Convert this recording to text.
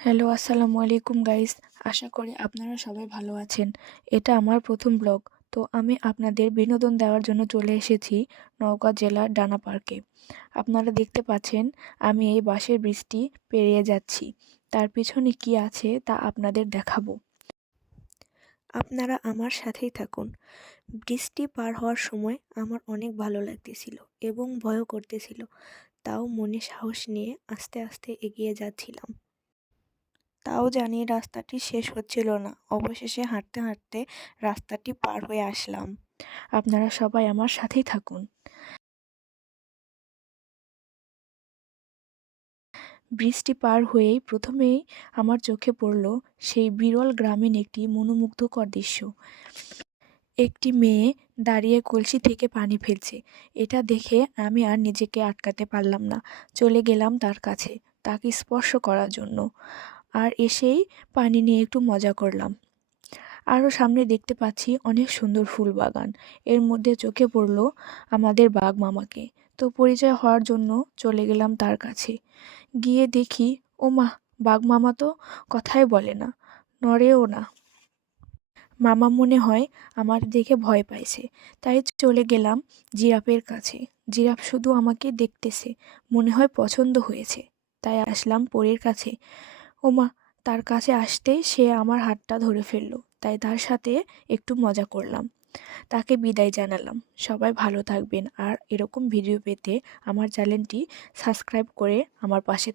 Hello, আসসালামু আলাইকুম guys. আশা করি আপনারা সবাই ভালো আছেন। এটা আমার প্রথম ব্লগ। তো আমি আপনাদের বিনোদন দেওয়ার জন্য চলে এসেছি নওগাঁ জেলার ডানা পার্কে। আপনারা দেখতে পাচ্ছেন আমি এই বাঁশের ব্রিজটি পেরিয়ে যাচ্ছি। তার পিছনে কি আছে তা আপনাদের দেখাবো। আপনারা আমার সাথেই থাকুন। ব্রিজটি পার হওয়ার সময় আমার অনেক ভালো লাগতেছিল এবং ভয়ও করতেছিল। তাও মনে সাহস নিয়ে আস্তে আস্তে এগিয়ে যাচ্ছিলাম। তাও জানি রাস্তাটি শেষ হচ্ছিল না। অবশেষে হাঁটতে হাঁটতে রাস্তাটি পার হয়ে আসলাম। আপনারা সবাই আমার সাথেই থাকুন। ব্রিজটি পার হয়েই প্রথমেই আমার চোখে পড়ল সেই বিরল গ্রামীণ একটি মনোমুগ্ধকর দৃশ্য। একটি মেয়ে দাঁড়িয়ে কলসি থেকে পানি ফেলছে। এটা দেখে আমি আর নিজেকে আটকাতে পারলাম না। চলে গেলাম তার কাছে, তাকে স্পর্শ করার জন্য। আর এসেই পানি নিয়ে একটু মজা করলাম। আরও সামনে দেখতে পাচ্ছি অনেক সুন্দর ফুল বাগান। এর মধ্যে চোখে পড়ল আমাদের বাঘ মামাকে। তো পরিচয় হওয়ার জন্য চলে গেলাম তার কাছে। গিয়ে দেখি, ওমা, বাঘ মামা তো কথাই বলে না, নড়েও না। মামা মনে হয় আমার দেখে ভয় পাইছে। তাই চলে গেলাম জিরাফের কাছে। জিরাফ শুধু আমাকে দেখতেছে, মনে হয় পছন্দ হয়েছে। তাই আসলাম পরীর কাছে। ওমা, তার কাছে আসতেই সে আমার হাতটা ধরে ফেলল। তাই তার সাথে একটু মজা করলাম। তাকে বিদায় জানালাম। সবাই ভালো থাকবেন আর এরকম ভিডিও পেতে আমার চ্যানেলটি সাবস্ক্রাইব করে আমার পাশে